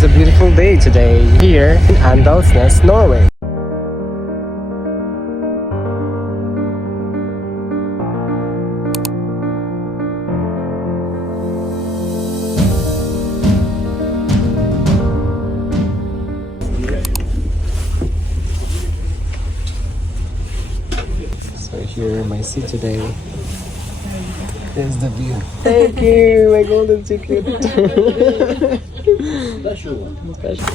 was a beautiful day today here in Andalsnes, Norway. So here in my seat today, there's the view. Thank you, my golden ticket. Special one. Special.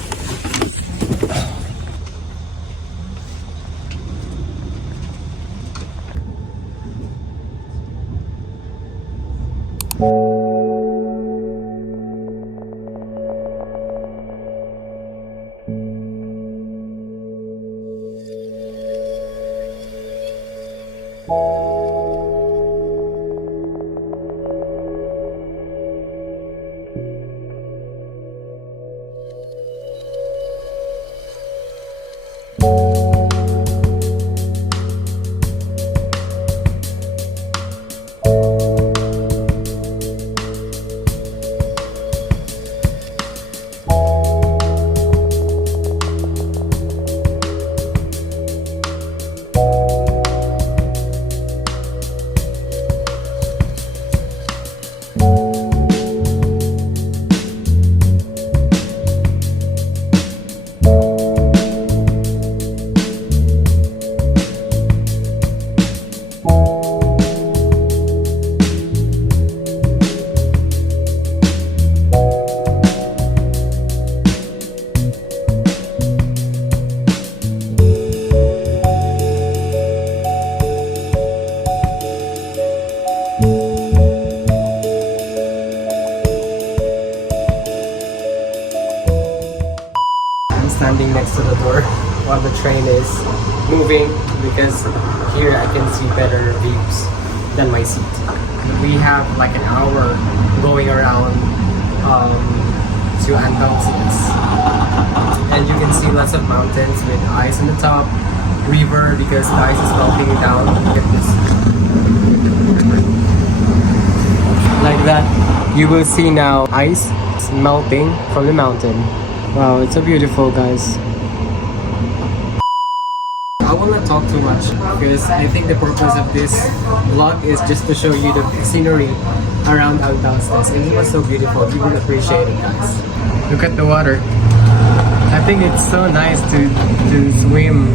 Standing next to the door while the train is moving because here I can see better views than my seat. We have like an hour going around to Andalsnes, and you can see lots of mountains with ice on the top, river because the ice is melting down. Look at this. Like that, you will see now ice melting from the mountain. Wow, it's so beautiful, guys. I will not talk too much because I think the purpose of this vlog is just to show you the scenery around Andalsnes, and it was so beautiful. You will appreciate it, guys. Look at the water. I think it's so nice to swim.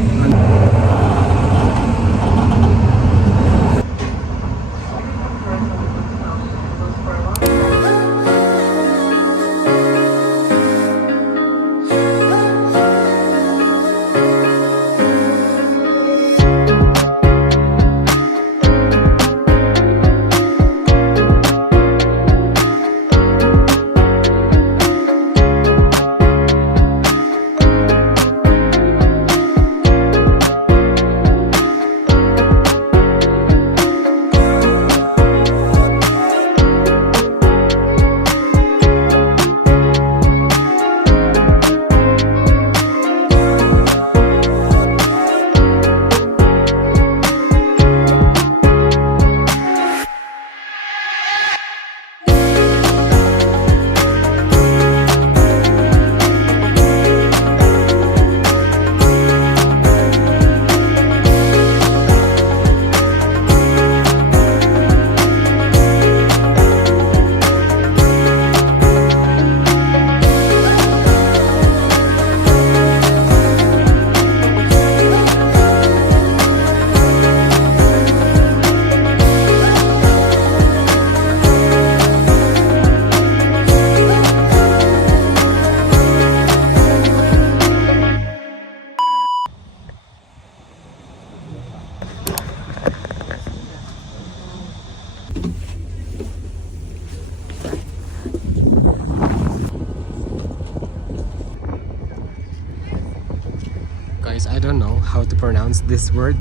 Guys, I don't know how to pronounce this word.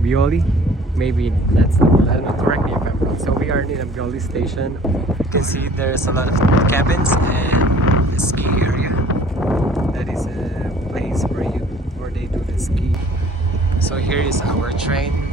Bjorli? Maybe that's the word. I don't know. Correct me if I'm wrong. So we are in a Bjorli station. You can see there's a lot of cabins and the ski area. That is a place where they do the ski. So here is our train.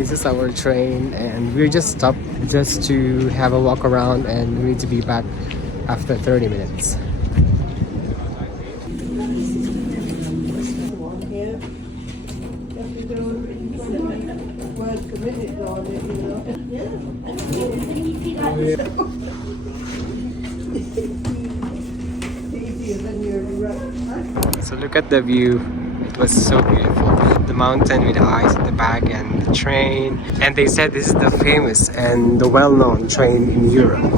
this is our train, and we're just stopped just to have a walk around, and we need to be back after 30 minutes. So look at the view. It was so beautiful. The mountain with the eyes at the back and the train. And they said this is the famous and the well-known train in Europe.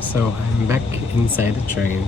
So I'm back inside the train.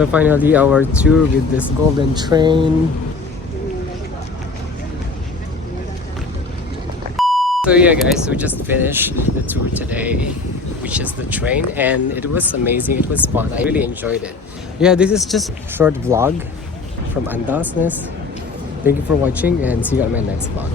So finally our tour with this golden train. So yeah guys, we just finished the tour today, which is the train, and it was amazing. It was fun. I really enjoyed it. Yeah, this is just a short vlog from Andalsnes. Thank you for watching, and see you on my next vlog.